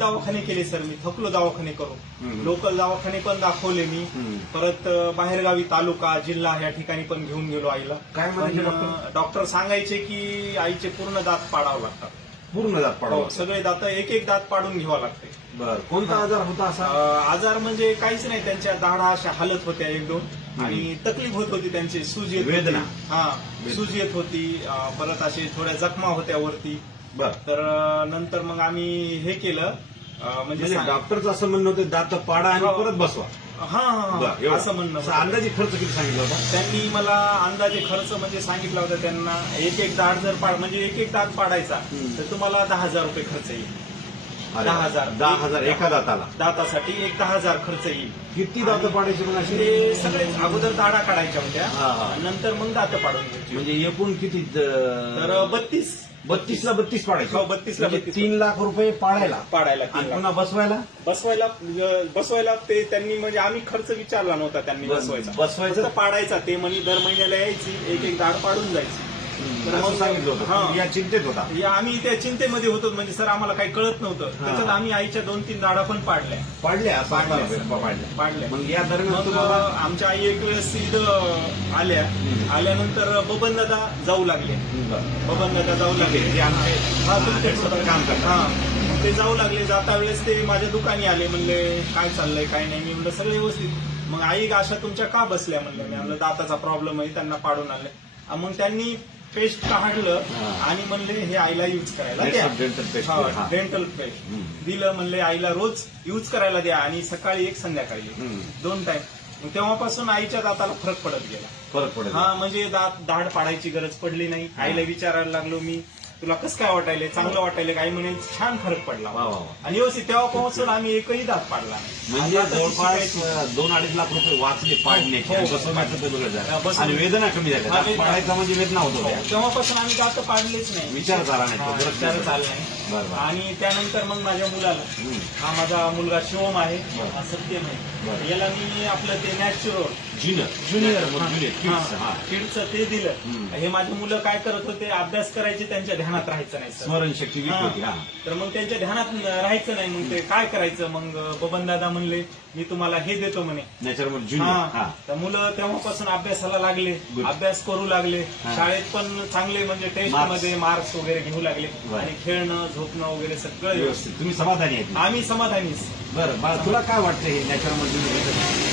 दवाखाने केले सर, मी थकलो दवाखाने करून. लोकल दवाखाने पण दाखवले मी. परत बाहेरगावी तालुका जिल्हा या ठिकाणी पण घेऊन गेलो आईला. काय म्हणायचे डॉक्टर सांगायचे की आईचे पूर्ण दात पाडावं लागतात. पूर्ण दात पाडावं? सगळे दात एक एक दात पाडून घ्यावा लागते. बरं, कोणता आजार होता असा? आजार म्हणजे काहीच नाही, त्यांच्या दाढा अशा हालत होत्या एक दोन आणि तकलीफ होत होती, त्यांची सूज येत वेदना. सूज येत होती. परत असे थोड्या जखमा होत्या वरती. बर, तर नंतर मग आम्ही हे केलं, म्हणजे डॉक्टरचं असं म्हणणं होतं दात पाडा आणि परत बसवा. हा असं म्हणणं. अंदाजे खर्च किती सांगितला होता त्यांनी? मला अंदाजे खर्च म्हणजे सांगितला होता त्यांना, एक एक दात जर म्हणजे एक एक दात पाडायचा तर तुम्हाला 10,000 रुपये खर्च येईल. 10,000 एका दाताला? दातासाठी एक 10,000 खर्च येईल. किती दात पाडायचे पण असे? ते सगळे अगोदर दाढा काढायच्या होत्या, नंतर मग दात पाडून घ्यायची. म्हणजे एकूण किती? तर 32 ला 32 पाडायचे. 32 ला 32. 3 लाख रुपये पाडायला आणि पुन्हा बसवायला ते त्यांनी म्हणजे आम्ही खर्च विचारला नव्हता त्यांनी. बसवायचं पाडायचा ते म्हणे दर महिन्याला यायची, एक एक दाढ पाडून जायची. तर मग सांगितलं होतं या चिंतेत होता. आम्ही त्या चिंतेमध्ये होतो, म्हणजे सर आम्हाला काही कळत नव्हतं. त्याच्यात आम्ही आईच्या 2-3 दाढा पण पाडल्या. मग या दरम्यान आमच्या आई एक वेळेस इथं आल्यानंतर बबनदादा जाऊ लागले. जे आमचे काम करतात ते जाऊ लागले. जाता वेळेस ते माझ्या दुकानी आले, म्हणले काय चाललंय काय नाही. मी म्हणलं सगळं व्यवस्थित. मग आई अशा तुमच्या का बसल्या म्हणलं. मी म्हणलं दाताचा प्रॉब्लेम आहे, त्यांना पाडून आले. मग त्यांनी पेस्ट काढलं आणि म्हणले हे आईला यूज करायला द्या. डेंटल पेस्ट दिलं, म्हणले आईला रोज यूज करायला द्या आणि सकाळी एक संध्याकाळी 2 टाइम. तेव्हापासून आईच्या दाताला फरक पडत गेला. म्हणजे दाढ पाडायची गरज पडली नाही. आईला विचारायला लागलो मी, तुला कसं काय वाटायले, चांगलं वाटायले? आई म्हणे छान फरक पडला आणि व्यवस्थित. तेव्हापासून आम्ही एकही दात पाडला नाही. म्हणजे जवळपास 2-2.5 लाख रुपये वाचले पाडण्याचे आणि वेदना कमी झाल्या. पाडायचा म्हणजे वेदना होतो. तेव्हापासून आम्ही दात पाडलेच नाही, विचारच आला नाही. आणि त्यानंतर मग माझ्या मुलाला, हा माझा मुलगा शिवम आहे, सत्यम आहे, याला मी आपलं ते नॅचरल ज्युनियर किड्सचं ते दिलं. हे माझी मुलं काय करत होते, अभ्यास करायचे, त्यांच्या ध्यानात राहायचं नाही, स्मरणशक्ती वीक होती. तर मग त्यांच्या ध्यानात राहायचं नाही. मग ते काय करायचं, मग बबन दादा म्हणले मी तुम्हाला हे देतो म्हणे नॅचरल ज्युनियर. तर मुलं तेव्हापासून अभ्यासाला लागले, अभ्यास करू लागले. शाळेत पण चांगले म्हणजे टेस्ट मध्ये मार्क्स वगैरे घेऊ लागले आणि खेळणं झोपणं वगैरे सगळं व्यवस्थित. तुम्ही समाधानी आहेत? आम्ही समाधानीच. बरं, तुला काय वाटतं हे नॅचरल ज्युनियर?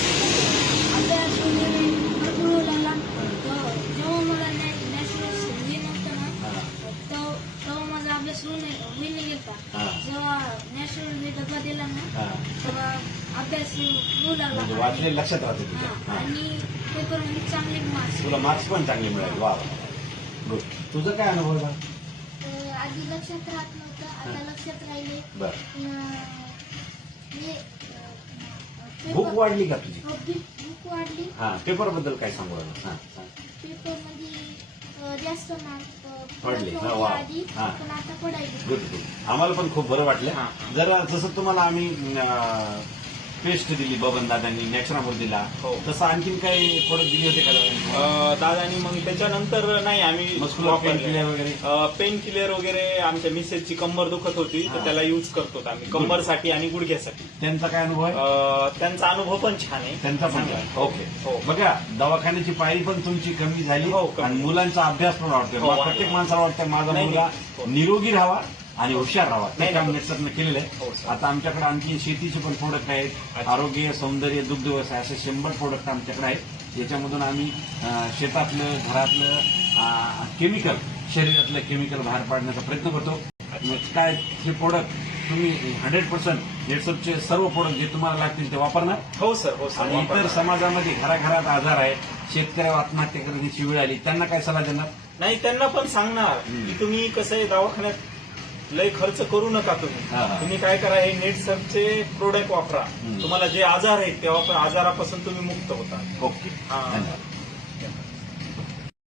जेव्हा नॅशनल मी डबा दिला ना तेव्हा अभ्यास वाचले लक्षात राहते तुझ्या आणि पेपर मध्ये चांगले मार्क्स. तुला मार्क्स पण चांगले मिळाले. वा, गुड. तुझं काय अनुभव झाला? आधी लक्षात राहत नव्हतं, आता लक्षात राहिले. भूक वाढली का तुझी? भूक वाढली. पेपर बद्दल काय सांगू राहिला? पेपर मध्ये जास्त मार्क पडले. आधी पण आता पडायचे. Good good. आम्हाला पण खूप बरं वाटलं. जरा जसं तुम्हाला आम्ही पेस्ट दिली बबन दादांनी, नॅचरामोल दिला, तसं आणखीन काही प्रोडक्ट दिली होते का दादानी? मग त्याच्यानंतर नाही आम्ही पेन किलर वगैरे. आमच्या मिसेसची कंबर दुखत होती तर त्याला युज करतो आम्ही कंबरसाठी आणि गुडघ्यासाठी. त्यांचा काय अनुभव आहे? त्यांचा अनुभव पण छान आहे. त्यांचा पण ओके. बघा, दवाखान्याची पायरी पण तुमची कमी झाली आणि मुलांचा अभ्यास पण वाटतोय. प्रत्येक माणसाला वाटतं माझा मुलगा निरोगी राहावा आणि हुशार राहावा. ते काम नेटसरनं केलेलं आहे. आता आमच्याकडे आणखी शेतीचे पण प्रोडक्ट आहेत, आरोग्य, सौंदर्य, दुग्ध व्यवसाय, असे 100 प्रोडक्ट आमच्याकडे आहेत. याच्यामधून आम्ही शेतातलं, घरातलं केमिकल, शरीरातलं केमिकल बाहेर पाडण्याचा प्रयत्न करतो. काय हे प्रोडक्ट तुम्ही 100% नेटसरचे सर्व प्रोडक्ट जे तुम्हाला लागतील ते वापरणार? हो सर. आणि इतर समाजामध्ये घराघरात आजार आहे, शेतकऱ्या आत्महत्या करण्याची वेळ आली, त्यांना काय सल्ला देणार? नाही, त्यांना पण सांगणार की तुम्ही कसं आहे, दवाखान्यात लय खर्च करू नका. तुम्ही काय करा, हे नेटसरचे प्रोडक्ट वापरा. तुम्हाला जे आजार आहेत त्या आजारापासून तुम्ही मुक्त होता. ओके, धन्यवाद.